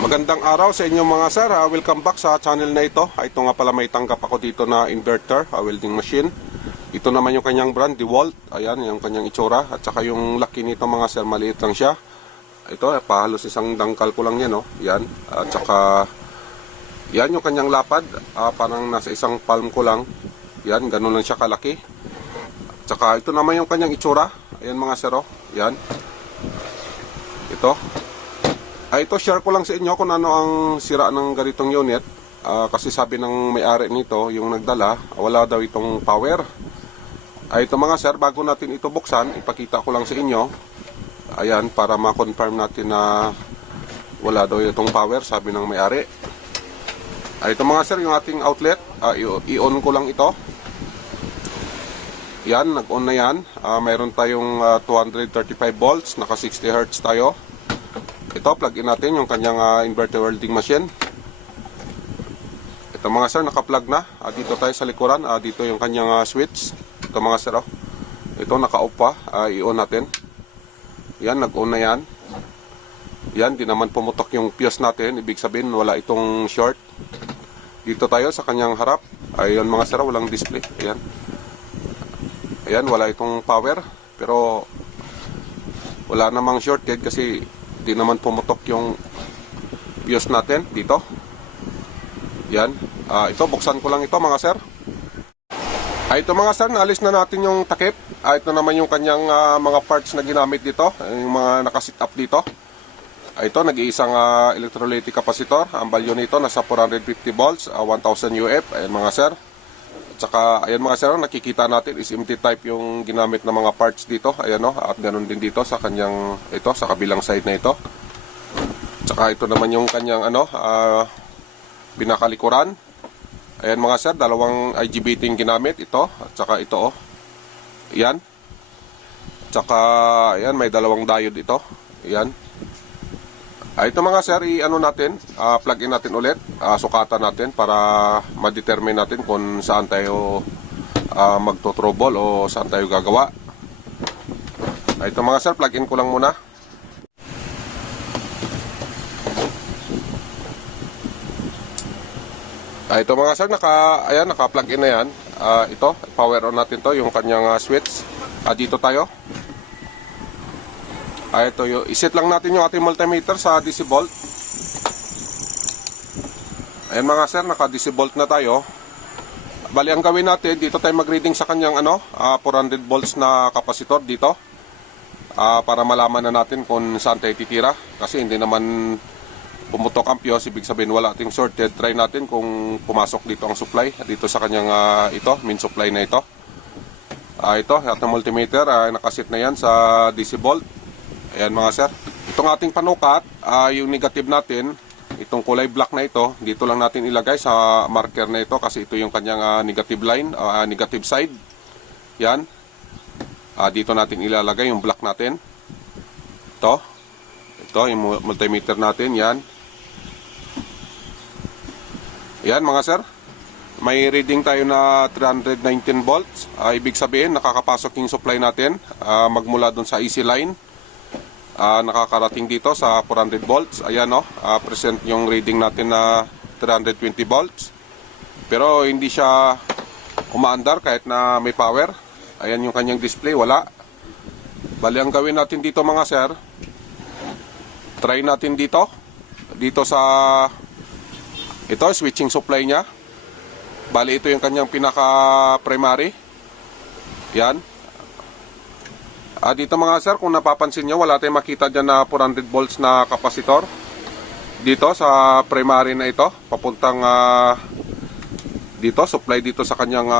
Magandang araw sa inyong mga sir. Welcome back sa channel na ito. Ito nga pala, may tanggap ako dito na inverter, welding machine. Ito naman yung kanyang brand, DeWalt. Ayan, yung kanyang itsura. At saka yung laki nito mga sir, maliit lang siya. Ito, pahalos isang dangkal ko lang yan. Oh. Yan. At saka, yan yung kanyang lapad. Parang nasa isang palm ko lang. Yan, ganun lang siya kalaki. At saka, ito naman yung kanyang itsura. Ayan mga sir. Oh. Yan. Ito. Ito, share ko lang sa inyo kung ano ang sira ng ganitong unit. Kasi sabi ng may-ari nito, yung nagdala, wala daw itong power. Ito mga sir, bago natin ito buksan, ipakita ko lang sa inyo. Ayan, para ma-confirm natin na wala daw itong power, sabi ng may-ari. Ito mga sir, yung ating outlet, i-on ko lang ito. Yan, nag-on na yan. Mayroon tayong 235 volts, naka 60 Hz tayo. Ito, plug-in natin yung kanyang inverter welding machine. Ito mga sir, naka-plug na. Dito tayo sa likuran. Dito yung kanyang switch. Ito mga sir. Ito, naka-off pa. I-on natin. Yan, nag-on na yan. Yan, di naman pumutok yung fuse natin. Ibig sabihin, wala itong short. Dito tayo sa kanyang harap. Ayan mga sir, walang display. Ayan. Ayan, wala itong power. Pero, wala namang shorted kasi di naman pumutok yung fuse natin dito. Yan. Ito, buksan ko lang ito mga sir. Ito mga sir, naalis na natin yung takip. Ito naman yung kanyang mga parts na ginamit dito. Yung mga nakasit up dito. Ito, nag-iisang electrolytic capacitor. Ang value nito nasa 450 volts, 1000 UF. Ayan mga sir. At saka, ayan mga sir, nakikita natin is empty type yung ginamit na mga parts dito. Ayan o, at ganun din dito sa kanyang, ito, sa kabilang side na ito. At saka ito naman yung kanyang, pinakalikuran. Ayan mga sir, dalawang IGBT yung ginamit. Ito, at saka ito o. Ayan. At saka, ayan, may dalawang diode ito. Ayan. Ito mga sir, natin, plug in natin ulit, sukatan natin para ma-determine natin kung saan tayo magto-trouble o saan tayo gagawa. Ito mga sir, plug in ko lang muna. Ito mga sir, naka-plug in na yan. Ito, power on natin to, yung kanyang switch. Dito tayo. Ito, iset lang natin yung ating multimeter sa DC volt. Ayan mga sir, naka DC volt na tayo. Bali, ang gawin natin, dito tayo mag-reading sa kanyang 400 volts na kapasitor dito. Para malaman na natin kung saan tayo titira. Kasi hindi naman pumutok ang fuse, ibig sabihin wala ating shorted. Try natin kung pumasok dito ang supply. Dito sa kanyang main supply na ito. Ito, ating multimeter, nakasit na yan sa DC volt. Ayan mga sir. Itong ating panukat, yung negative natin, itong kulay black na ito, dito lang natin ilagay sa marker na ito kasi ito yung kanyang negative line, negative side. Yan. Dito natin ilalagay yung black natin. Ito. Ito yung multimeter natin. Yan. Yan mga sir. May reading tayo na 319 volts. Ibig sabihin, nakakapasok yung supply natin magmula dun sa AC line. Nakakarating dito sa 400 volts. Ayan present yung reading natin na 320 volts. Pero hindi siya umaandar kahit na may power. Ayan yung kanyang display, wala. Bali, ang gawin natin dito mga sir, try natin dito. Dito sa ito, switching supply nya. Bali, ito yung kanyang pinaka primary. Yan. Dito mga sir, kung napapansin nyo, wala tayong makita dyan na 400 volts na kapasitor. Dito sa primary na ito, papuntang dito, supply dito sa kanyang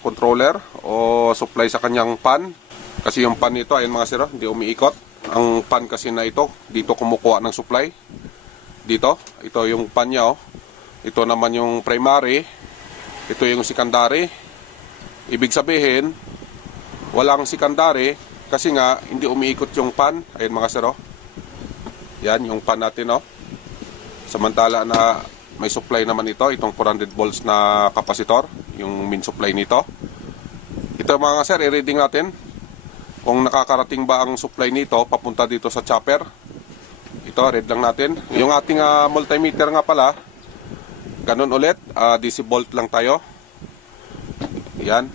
controller o supply sa kanyang pan. Kasi yung pan nito, ayun mga sir, hindi umiikot. Ang pan kasi na ito, dito kumukuha ng supply. Dito, ito yung pan niya. Ito naman yung primary. Ito yung secondary. Ibig sabihin, walang secondary. Kasi nga, hindi umiikot yung pan. Ayan mga sir, Yan, yung pan natin, Samantala na may supply naman ito, itong 400 volts na kapasitor, yung main supply nito. Ito mga sir, i-reading natin kung nakakarating ba ang supply nito papunta dito sa chopper. Ito, red lang natin. Yung ating multimeter nga pala, ganun ulit, DC volt lang tayo. Yan.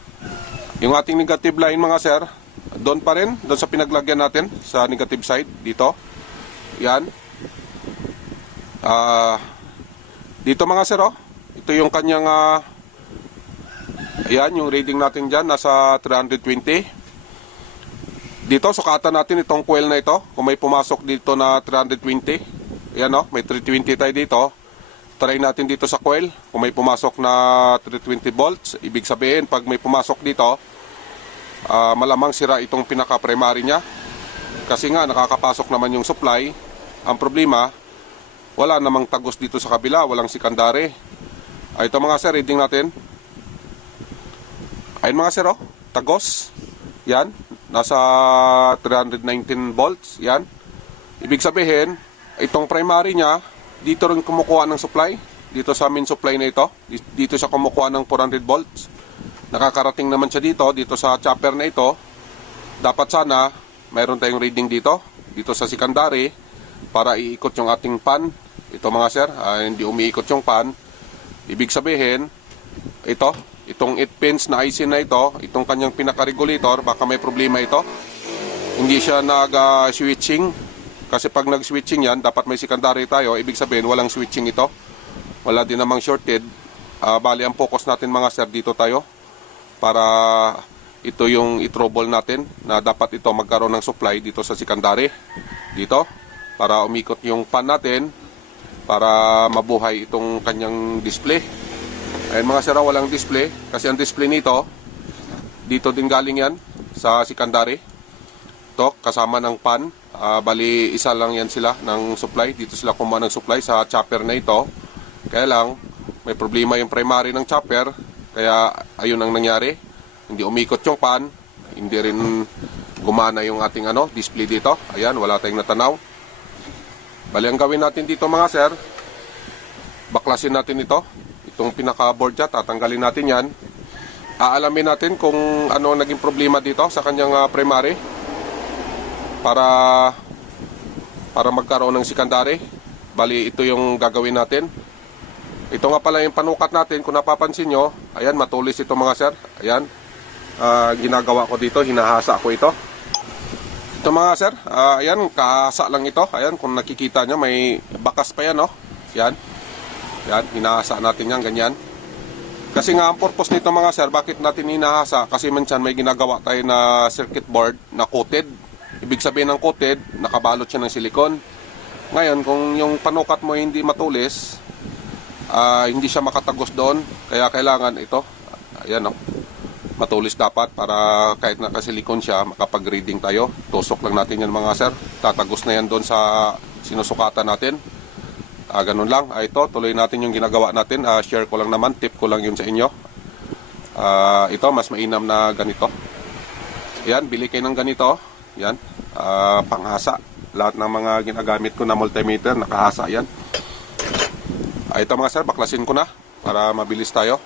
Yung ating negative line mga sir, doon pa rin, doon sa pinaglagyan natin, sa negative side, dito. Yan. Dito mga sir, oh. Ito yung kanyang, yan, yung reading natin dyan, nasa 320. Dito, sukatan natin itong coil na ito. Kung may pumasok dito na 320. Yan, oh, may 320 tayo dito. Try natin dito sa coil. Kung may pumasok na 320 volts, ibig sabihin, pag may pumasok dito, malamang sira itong pinaka-primary niya. Kasi nga, nakakapasok naman yung supply. Ang problema, wala namang tagos dito sa kabila, walang secondary. Ito mga sir, reading natin. Ayun mga sir, oh, tagos. Yan, nasa 319 volts. Yan. Ibig sabihin, itong primary niya, dito rin kumukuha ng supply. Dito sa main supply na ito. Dito siya kumukuha ng 400 volts. Nakakarating naman siya dito sa chopper na ito. Dapat sana, mayroon tayong reading dito. Dito sa secondary, para iikot yung ating pan. Ito mga sir, hindi umiikot yung pan. Ibig sabihin, itong 8 pins na IC na ito, itong kanyang pinaka-regulator, baka may problema ito. Hindi siya nag-switching. Kasi pag nag-switching yan, dapat may secondary tayo. Ibig sabihin, walang switching ito. Wala din namang shorted. Bali, ang focus natin mga sir, dito tayo. Para ito yung i-trouble natin na dapat ito magkaroon ng supply dito sa secondary. Dito. Para umikot yung pan natin. Para mabuhay itong kanyang display. Ayun mga sir, walang display. Kasi ang display nito, dito din galing yan sa secondary. Ito, kasama ng pan. Bali, isa lang yan sila ng supply. Dito sila kumuha ng supply sa chopper na ito. Kaya lang, may problema yung primary ng chopper. Kaya, ayun ang nangyari. Hindi umikot yung pan. Hindi rin gumana yung ating display dito. Ayan, wala tayong natanaw. Bali, ang gawin natin dito mga sir, baklasin natin ito. Itong pinaka-board dyan, tatanggalin natin yan. Aalamin natin kung ano naging problema dito sa kanyang primary. Para magkaroon ng secondary. Bali, ito yung gagawin natin. Ito nga pala yung panukat natin. Kung napapansin nyo, ayan, matulis ito mga sir. Ayan, ginagawa ko dito, hinahasa ko ito. Ito mga sir, ayan, kahasa lang ito. Ayan, kung nakikita nyo, may bakas pa yan, oh. Yan, yan, hinahasa natin yan, ganyan. Kasi nga, ang purpose nito mga sir, bakit natin hinahasa? Kasi minsan may ginagawa tayo na circuit board na coated. Ibig sabihin ng coated, nakabalot siya ng silikon. Ngayon, kung yung panukat mo hindi matulis, hindi siya makatagos doon. Kaya kailangan ito, ayan o, matulis dapat para kahit nakasilikon siya, makapag-reading tayo. Tusok lang natin yan mga sir. Tatagos na yan doon sa sinusukatan natin. Ganun lang. Ito, tuloy natin yung ginagawa natin. Share ko lang naman, tip ko lang yun sa inyo. Ito, mas mainam na ganito. Ayan, bili kayo ng ganito. Yan, panghasa. Lahat ng mga ginagamit ko na multimeter, nakahasa yan. Ito mga sir, baklasin ko na para mabilis tayo.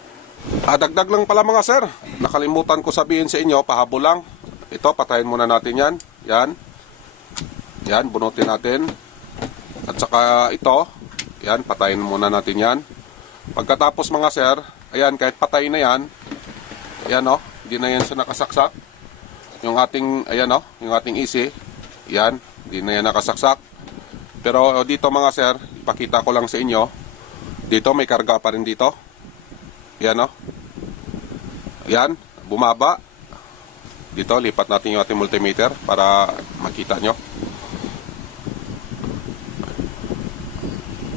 Dagdag lang pala mga sir, nakalimutan ko sabihin sa inyo, pahabol lang. Ito, patayin muna natin yan. Yan. Yan, bunutin natin. At saka ito, yan, patayin muna natin yan. Pagkatapos mga sir, ayan, kahit patay na yan, ayan o, hindi na yan siya nakasaksak. Yung ating, ayan o, yung ating isi, yan, hindi na yan nakasaksak. Pero dito mga sir, ipakita ko lang sa inyo, dito may karga pa rin dito. Yan o. Yan, bumaba. Dito, lipat natin yung ating multimeter para makita nyo.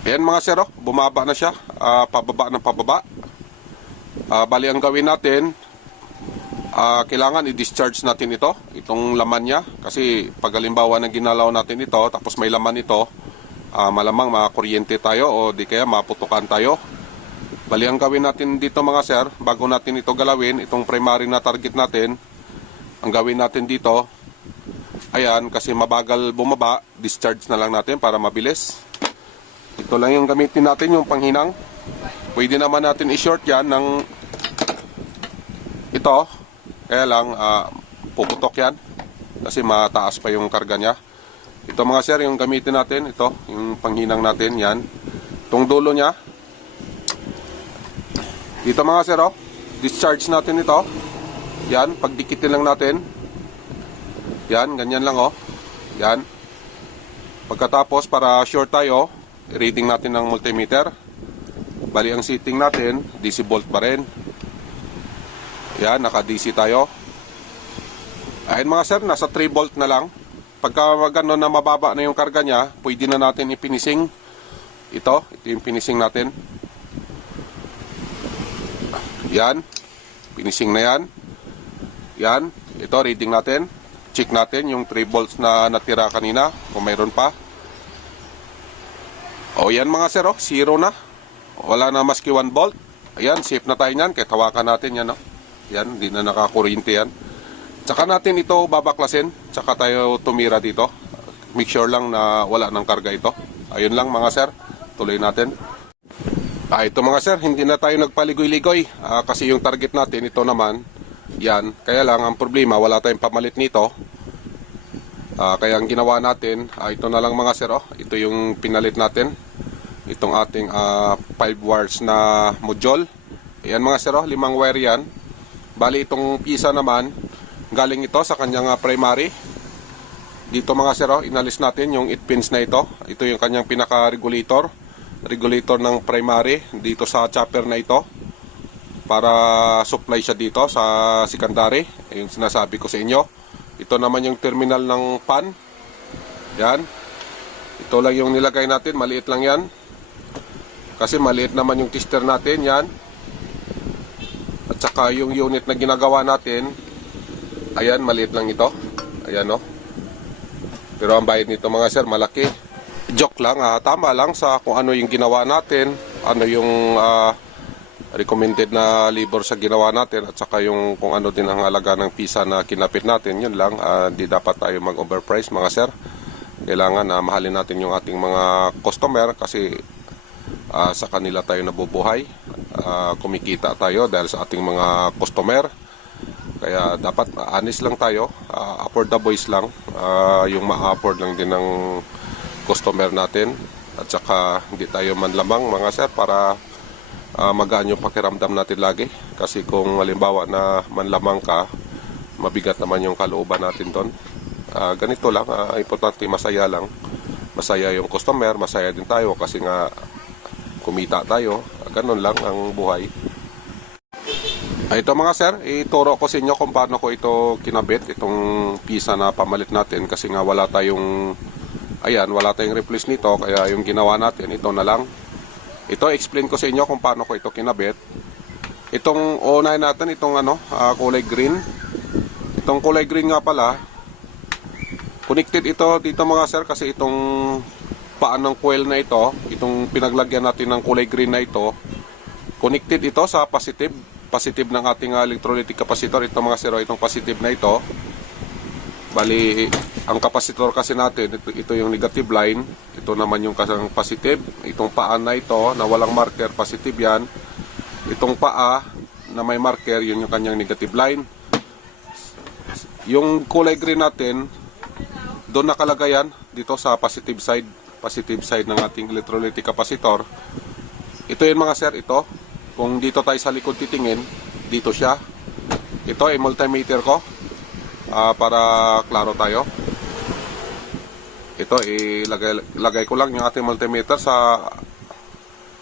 Ayan mga sir o, bumaba na siya, pababa ng pababa. Bali ang gawin natin, kailangan i-discharge natin itong laman niya. Kasi pag halimbawa na ginalaw natin ito, tapos may laman ito, malamang makakuryente tayo o di kaya maputukan tayo. Bali ang gawin natin dito mga sir, bago natin ito galawin, itong primary na target natin, ang gawin natin dito, ayan, kasi mabagal bumaba, discharge na lang natin para mabilis. Ito lang yung gamitin natin, yung panghinang. Pwede naman natin i-short yan ng ito. Kaya lang, puputok yan. Kasi mataas pa yung karga niya. Ito mga sir, yung gamitin natin, ito, yung panghinang natin, yan. Itong dulo niya. Dito mga sir, oh, discharge natin ito. Yan, pagdikitin lang natin. Yan, ganyan lang, oh. Yan. Pagkatapos, para sure tayo, reading natin ng multimeter. Bali, ang setting natin, DC volt pa rin. Yan, naka-DC tayo. Ayun mga sir, nasa 3 volt na lang. Pagka gano'n na mababa na yung karga niya, pwede na natin ipinising. Ito yung finishing natin. Yan, finishing na yan. Yan, ito reading natin. Check natin yung 3 volts na natira kanina, kung mayroon pa. O yan mga sir, oh, 0 na. Wala na maski 1 volt. Ayan, safe na tayo niyan, kahit hawakan natin yan. Oh. Yan, hindi na nakakuryente yan. Tsaka natin ito babaklasin, tsaka tayo tumira dito. Make sure lang na wala ng karga ito. Ayun lang mga sir, tuloy natin. Ito mga sir, hindi na tayo nagpaligoy-ligoy kasi yung target natin, ito naman, yan. Kaya lang ang problema, wala tayong pamalit nito. Kaya ang ginawa natin, ito na lang mga sir, oh. Ito yung pinalit natin. Itong ating 5 wires na module. Ayan mga sir, oh, 5 wire yan. Bali itong pisa naman, galing ito sa kanyang primary. Dito mga sir, oh, inalis natin yung 8 pins na ito. Ito yung kanyang pinaka-regulator. Regulator ng primary dito sa chopper na ito. Para supply siya dito sa secondary. Yung sinasabi ko sa inyo. Ito naman yung terminal ng fan. Yan. Ito lang yung nilagay natin. Maliit lang yan. Kasi maliit naman yung tester natin. Yan. At saka yung unit na ginagawa natin, ayan, maliit lang ito. Ayan, oh. Pero ang bayad nito mga sir, malaki. Joke lang, tama lang sa kung ano yung ginawa natin, ano yung recommended na labor sa ginawa natin, at saka yung kung ano din ang halaga ng pisa na kinapit natin. Yun lang, di dapat tayo mag-overprice mga sir. Kailangan mahalin natin yung ating mga customer kasi sa kanila tayo nabubuhay. Kumikita tayo dahil sa ating mga customer. Kaya dapat honest lang tayo, afford the boys lang, yung ma-afford lang din ng customer natin. At saka hindi tayo manlamang mga sir para magaan yung pakiramdam natin lagi. Kasi kung halimbawa na manlamang ka, mabigat naman yung kalooban natin doon. Ganito lang, importante masaya lang. Masaya yung customer, masaya din tayo kasi nga kumita tayo. Ganun lang ang buhay. Ito mga sir, ituro ko sa inyo kung paano ko ito kinabit, itong pisa na pamalit natin kasi nga wala tayong, ayan, wala tayong replace nito, kaya yung ginawa natin, ito na lang. Ito, explain ko sa inyo kung paano ko ito kinabit. Itong unahin natin, itong kulay green. Itong kulay green nga pala, connected ito dito mga sir kasi itong paan ng coil na ito, itong pinaglagyan natin ng kulay green na ito, connected ito sa positive ng ating electrolytic capacitor. Ito mga sir, itong positive na ito. Bali, ang capacitor kasi natin, ito yung negative line. Ito naman yung kasang positive. Itong paa na ito, na walang marker, positive yan. Itong paa na may marker, yun yung kanyang negative line. Yung kulay green natin, doon nakalagay yan, dito sa positive side ng ating electrolytic capacitor. Ito yun mga sir, ito. Kung dito tayo sa likod titingin, dito siya. Ito ay multimeter ko. Para klaro tayo. Ito ilagay ko lang yung ating multimeter sa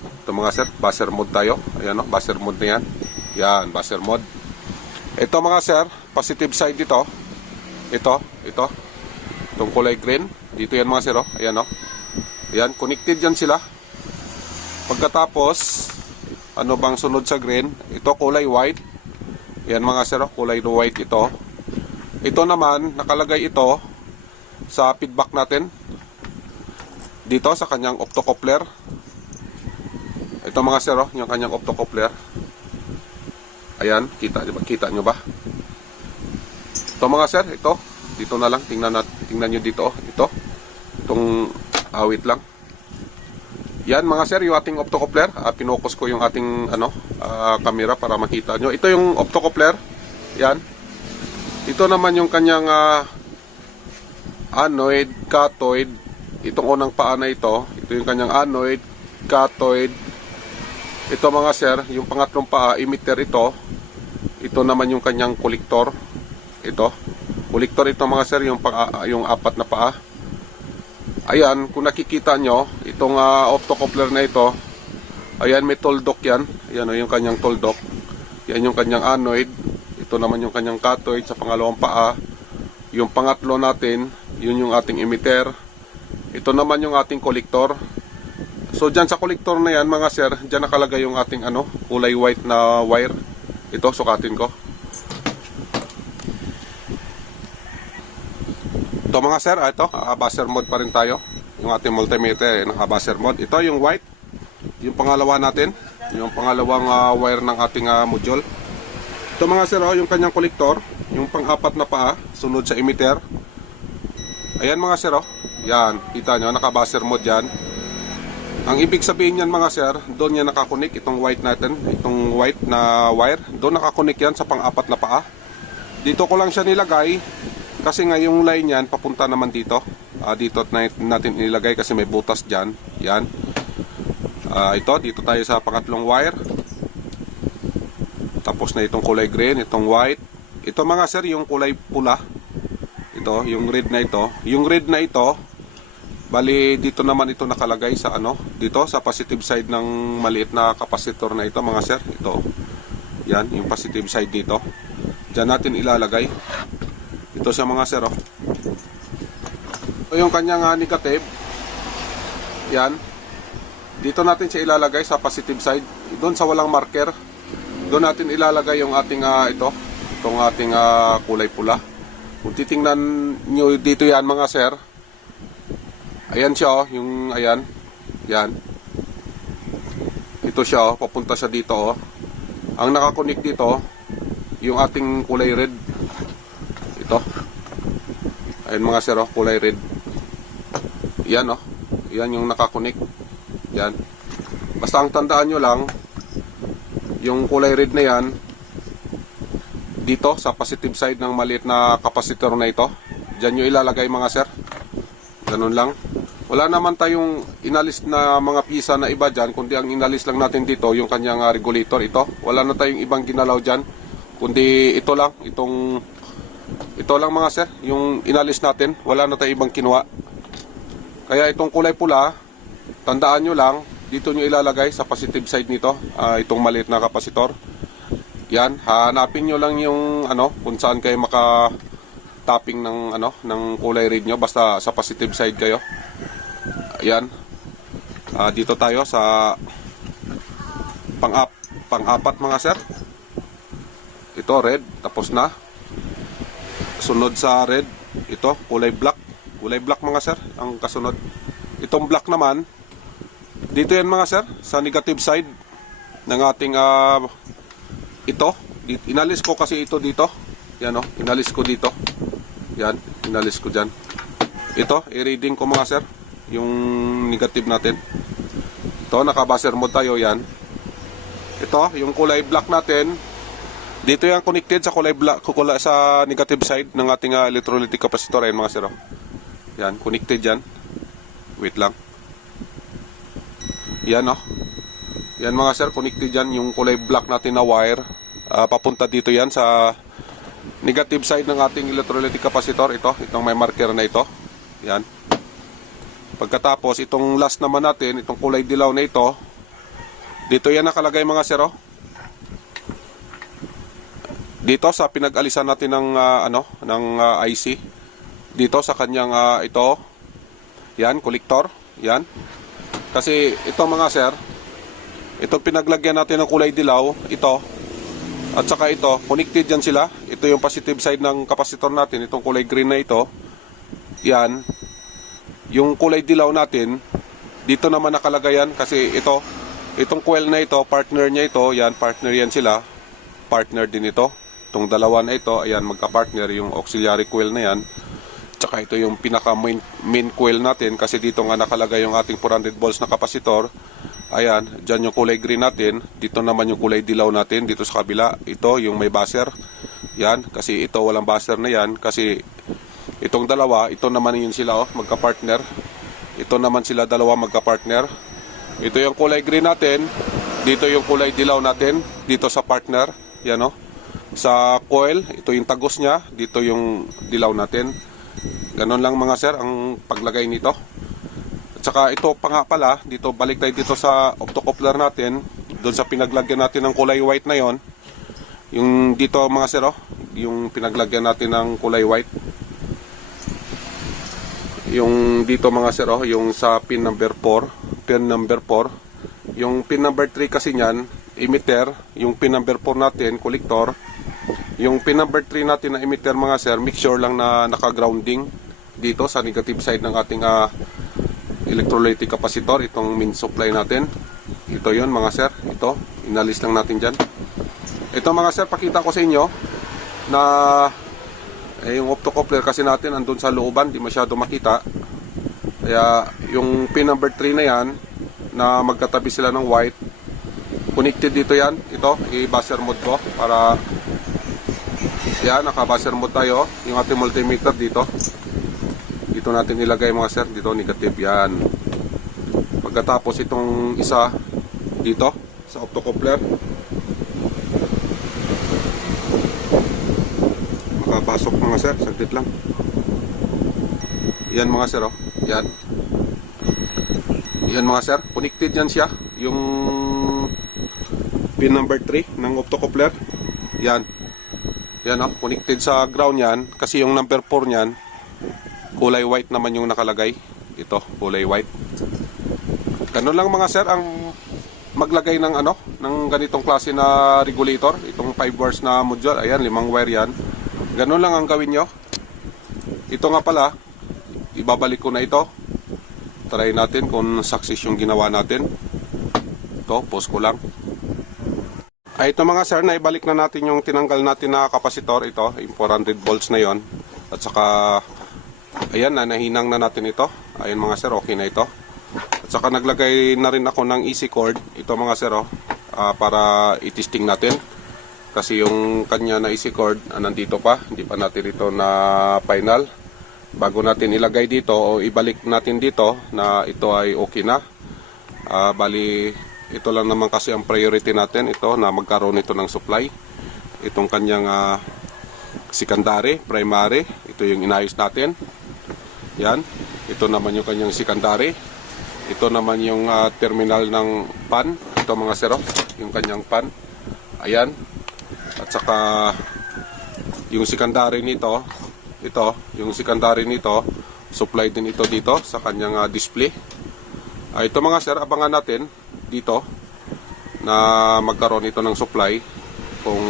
ito mga sir, buzzer mode tayo. Ayan o, buzzer mode na yan. Yan, buzzer mode. Ito mga sir, positive side dito. Ito. Itong kulay green. Dito yan mga sir o. Ayan o. Ayan, connected yan sila. Pagkatapos, ano bang sunod sa green? Ito kulay white. Yan mga sir, kulay white ito. Ito naman, nakalagay ito sa feedback natin. Dito sa kanyang optocoupler. Ito mga sir, yung kanyang optocoupler. Ayan, kita nyo ba? Ito mga sir, ito. Dito na lang, tingnan nyo dito. Ito. Itong awit lang. Yan mga sir, yung ating optocoupler. Pinokus ko yung ating camera para makita nyo. Ito yung optocoupler. Yan. Ito naman yung kanyang Anoid, cathode. Itong unang paa na ito yung kanyang anoid, cathode. Ito mga sir, yung pangatlong paa, emitter ito. Ito naman yung kanyang kolektor. Ito. Kolektor ito mga sir, yung apat na paa. Ayan, kung nakikita nyo, itong optocoupler na ito, ayan, may toldok yan. Ayan o, yung kanyang toldok. Yan yung kanyang anoid. Ito naman yung kanyang cathode sa pangalawang paa. Yung pangatlo natin, yun yung ating emitter. Ito naman yung ating kolektor. So dyan sa kolektor na yan mga sir, dyan nakalagay yung ating kulay white na wire. Ito, sukatin ko. Ito mga sir, ito, buzzer mode pa rin tayo. Yung ating multimeter, naka-buzzer mode. Ito yung white, yung pangalawa natin, yung pangalawang wire ng ating module. Ito mga sir, yung kanyang kolektor, yung pang-apat na paa, sunod sa emitter. Ayan mga sir, yan, kita nyo, naka-buzzer mode yan. Ang ibig sabihin yan mga sir, doon yan nakakunik, itong white natin, itong white na wire, doon nakakunik yan sa pang-apat na paa. Dito ko lang siya nilagay, kasi nga yung line yan, papunta naman dito. Dito natin nilagay kasi may butas dyan. Yan. Ito, dito tayo sa pangatlong wire. Tapos na itong kulay green, itong white. Ito mga sir, yung kulay pula. Ito, yung red na ito. Yung red na ito, bali dito naman ito nakalagay sa dito sa positive side ng maliit na capacitor na ito mga sir. Ito. Yan, yung positive side dito. Diyan natin ilalagay. Ito siya mga sir. Ito yung kanyang negative. Yan. Dito natin siya ilalagay sa positive side. Doon sa walang marker, doon natin ilalagay yung ating itong ating kulay pula. Kung titingnan nyo dito yan mga sir, ayan siya yung ayan. Yan. Ito siya papunta siya dito Ang nakakonik dito, yung ating kulay red. Ito. Ayan mga sir, kulay red. Yan yan yung nakakunik. Yan. Basta ang tandaan nyo lang, yung kulay red na yan, dito sa positive side ng maliit na capacitor na ito. Diyan nyo ilalagay mga sir. Ganun lang. Wala naman tayong inalis na mga pisa na iba dyan, kundi ang inalis lang natin dito, yung kanyang regulator ito. Wala na tayong ibang ginalaw dyan, kundi ito lang, ito lang mga sir, yung inalis natin. Wala na tayong ibang kinuha. Kaya itong kulay pula, tandaan nyo lang, dito nyo ilalagay sa positive side nito, itong maliit na kapasitor. Yan, hanapin nyo lang yung kung saan kayo maka-tapping ng kulay red nyo, basta sa positive side kayo. Yan. Dito tayo sa pang-apat mga sir. Ito red, tapos na. Sunod sa red, ito kulay black. Kulay black mga sir, ang kasunod. Itong black naman, dito yan mga sir, sa negative side ng ating ito. Inalis ko kasi ito dito. Yan inalis ko dito. Yan, inalis ko dyan. Ito, i-reading ko mga sir, yung negative natin. Ito, naka-buzzer mode tayo yan. Ito, yung kulay black natin, dito yan connected sa kulay black, sa negative side ng ating electrolytic capacitor. Ayan mga sir. Yan, connected yan. Wait lang. Yan yan mga sir, connected yan. Yung kulay black natin na wire, papunta dito yan sa negative side ng ating electrolytic capacitor. Itong may marker na ito. Yan. Pagkatapos, itong last naman natin, itong kulay dilaw na ito, dito yan nakalagay mga sir. Dito sa pinag-alisan natin ng IC. Dito sa kanyang ito. Yan, kolektor. Yan. Kasi ito mga sir, itong pinaglagyan natin ng kulay dilaw, ito, at saka ito, connected yan sila. Ito yung positive side ng kapasitor natin, itong kulay green na ito. Yan. Yung kulay dilaw natin, dito naman nakalagay yan kasi itong coil na ito, partner niya ito, yan, partner yan sila. Partner din ito. Itong dalawa na ito, ayan, magka-partner yung auxiliary coil na yan. Tsaka ito yung pinaka main coil natin kasi dito nga nakalagay yung ating 400 volts na kapasitor. Ayan, dyan yung kulay green natin. Dito naman yung kulay dilaw natin. Dito sa kabila, ito yung may buzzer. Yan, kasi ito walang buzzer na yan. Kasi Itong dalawa, ito naman yun sila, oh, magka-partner. Ito naman sila dalawa magka-partner. Ito yung kulay green natin, dito yung kulay dilaw natin, dito sa partner, yan, oh. Sa coil, ito yung tagos niya, dito yung dilaw natin. Ganon lang mga sir ang paglagay nito. At saka ito pa nga pala, dito balik tayo dito sa optocoupler natin, doon sa pinaglagyan natin ng kulay white na yon. Yung dito mga sir, oh, yung pinaglagyan natin ng kulay white. Yung dito mga sir, oh, yung sa pin number 4, pin number 4. Yung pin number 3 kasi niyan, emitter. Yung pin number 4 natin, collector. Yung pin number 3 natin na emitter mga sir, make sure lang na naka-grounding dito sa negative side ng ating electrolytic capacitor. Itong main supply natin. Ito yon mga sir, ito. Inalis lang natin dyan. Ito mga sir, pakita ko sa inyo na yung optocoupler kasi natin andun sa looban, di masyado makita. Kaya yung pin number 3 na yan, na magkatabi sila ng white, connected dito yan. Ito, i-buzzer mode ko para yan, naka-buzzer mode tayo. Yung ating multimeter dito, dito natin ilagay mga sir, dito negative yan. Pagkatapos itong isa dito sa optocoupler, makapasok mga sir, saglit lang. Yan mga sir, oh. Yan. Yan mga sir, connected yan siya. Yung pin number 3 ng optocoupler. Yan. Yan, oh, connected sa ground yan. Kasi yung number 4 niyan, kulay white naman yung nakalagay. Ito, kulay white. Ganun lang mga sir ang maglagay ng ng ganitong klase na regulator. Itong 5 wires na module. Ayan, 5 wire yan. Ganun lang ang gawin nyo. Ito nga pala, ibabalik ko na ito. Try natin kung success yung ginawa natin. Ito, pause ko lang. Ito mga sir, naibalik na natin yung tinanggal natin na kapasitor. Ito, yung 400 volts na yon. At saka, ayan, nahinang na natin ito. Ayan mga sir, okay na ito. At saka naglagay na rin ako ng easy cord. Ito mga sir, para itesting natin. Kasi yung kanya na easy cord, nandito pa. Hindi pa natin ito na final. Bago natin ilagay dito o ibalik natin dito na ito ay okay na. Bali, ito lang naman kasi ang priority natin. Ito na magkaroon ito ng supply. Itong kanyang secondary, primary. Ito yung inayos natin. Yan. Ito naman yung kanyang secondary. Ito naman yung terminal ng pan. Ito mga sero, yung kanyang pan. Ayan. At saka yung secondary nito, ito, yung secondary nito, supply din ito dito sa kanyang display. Ito mga sir, abangan natin dito na magkaroon ito ng supply kung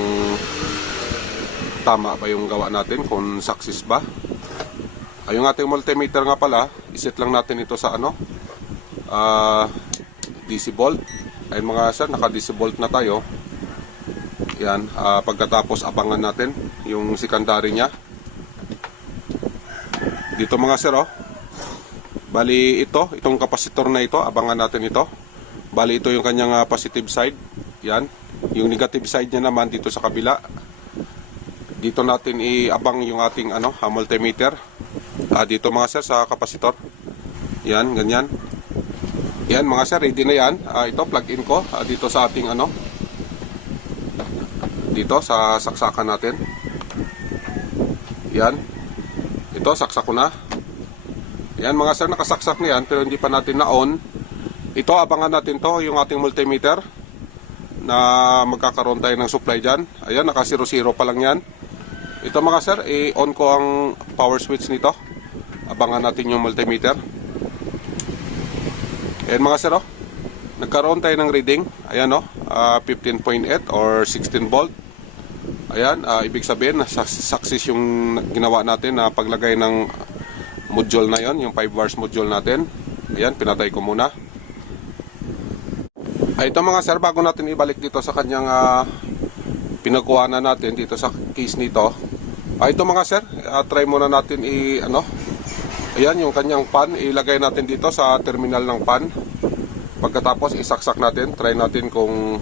tama ba yung gawa natin, kung success ba. Yung ating multimeter nga pala, iset lang natin ito sa DC volt. Ayun mga sir, naka DC volt na tayo. Yan, pagkatapos abangan natin yung secondary niya. Dito mga sir, bali itong kapasitor na ito, abangan natin ito. Bali ito yung kanyang positive side. Yan, yung negative side niya naman dito sa kabila. Dito natin iabang yung ating multimeter. Dito mga sir sa kapasitor. Yan, ganyan. Yan mga sir, ready na yan. Ito plug in ko dito sa ating dito sa saksakan natin. Yan. Ito, saksak ko na. Yan mga sir, nakasaksak na yan pero hindi pa natin na-on. Ito, abangan natin to, yung ating multimeter na magkakaroon tayo ng supply dyan. Ayan, naka 0-0 pa lang yan. Ito mga sir, i-on ko ang power switch nito. Abangan natin yung multimeter. Ayan mga sir, nagkaroon tayo ng reading. Ayan 15.8 or 16 volt. Ayan, ibig sabihin success yung ginawa natin na paglagay ng module na yon, yung 5 wires module natin. Ayan, pinatay ko muna. Ito mga sir, bago natin ibalik dito sa kanyang pinagkuha na natin dito sa case nito. Ito mga sir, try muna natin ayan, yung kanyang pan, ilagay natin dito sa terminal ng pan. Pagkatapos isaksak natin, try natin kung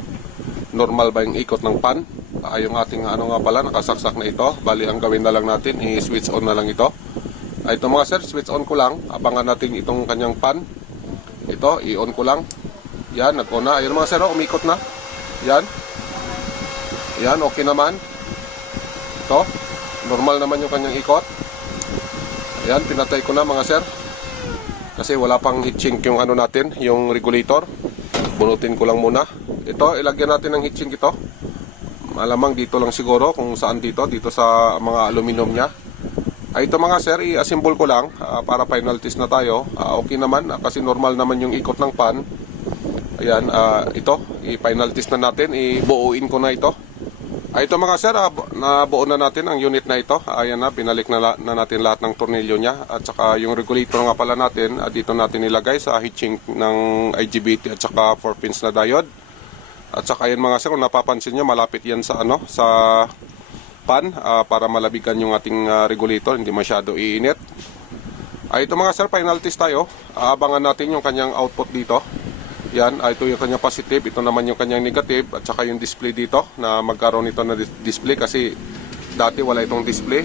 normal ba yung ikot ng pan. Yung ating nga pala, nakasaksak na ito. Bali, ang gawin na lang natin, i-switch on na lang ito. Ito mga sir, switch on ko lang. Abangan natin itong kanyang pan. Ito, i-on ko lang. Yan, nag-on na. Ayan mga sir, umikot na. Yan. Yan, okay naman. Ito, normal naman yung kanyang ikot. Ayan, pinatay ko na mga sir. Kasi wala pang heat sink yung ano natin, yung regulator. Bunutin ko lang muna. Ito, ilagyan natin ng heat sink ito. Malamang dito lang siguro kung saan dito sa mga aluminum niya. Ito mga sir, i-assemble ko lang para final test na tayo. Okay naman kasi normal naman yung ikot ng pan. Ayan, ito, i-final test na natin. Ibuuin ko na ito. Ito mga sir, nabuo na natin ang unit na ito. Ayan na, binalik na natin lahat ng tornilyo niya. At saka yung regulator nga pala natin, dito natin ilagay sa heatsink ng IGBT at saka 4 pins na diode. At saka yan mga sir, kung napapansin nyo, malapit yan sa sa pan para malabigan yung ating regulator, hindi masyado iinit. Ito mga sir, final test tayo. Abangan natin yung kanyang output dito. Yan, ito yung kanyang positive, ito naman yung kanyang negative, at saka yung display dito na magkaroon ito na display kasi dati wala itong display.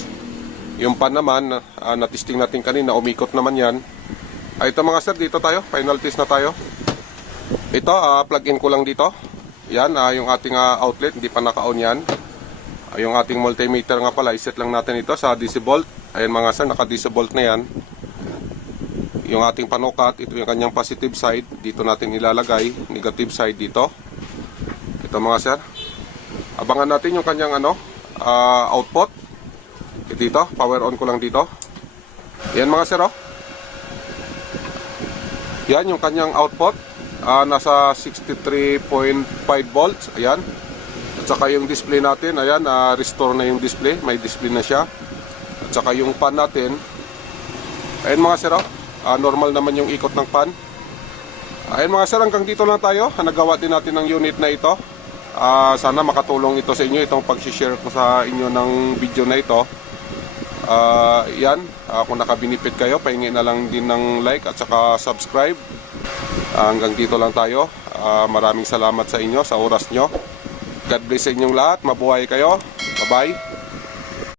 Yung pan naman, na-testing natin kanina, umikot naman yan. Ito mga sir, dito tayo, final test na tayo. Ito, plug-in ko lang dito. Yan, yung ating outlet, hindi pa naka-on yan. Yung ating multimeter nga pala, iset lang natin ito sa DC volt. Ayan mga sir, naka-DC volt na yan. Yung ating panukat, ito yung kanyang positive side, dito natin ilalagay, negative side dito. Ito mga sir. Abangan natin yung kanyang output. Dito, power on ko lang dito. Yan mga sir, oh. Yan yung kanyang output. Nasa 63.5 volts. Ayan. At saka yung display natin, ayan, restore na yung display, may display na siya. At saka yung pan natin, ayan mga sir, oh. Normal naman yung ikot ng pan. Ayan mga sir, hanggang dito lang tayo. Nagawa din natin ng unit na ito. Sana makatulong ito sa inyo, itong pag-share ko sa inyo ng video na ito. Yan, kung nakabinipit kayo, pahingi na lang din ng like at saka subscribe. Hanggang dito lang tayo. Maraming salamat sa inyo, sa oras nyo. God bless sa inyong lahat. Mabuhay kayo. Bye-bye.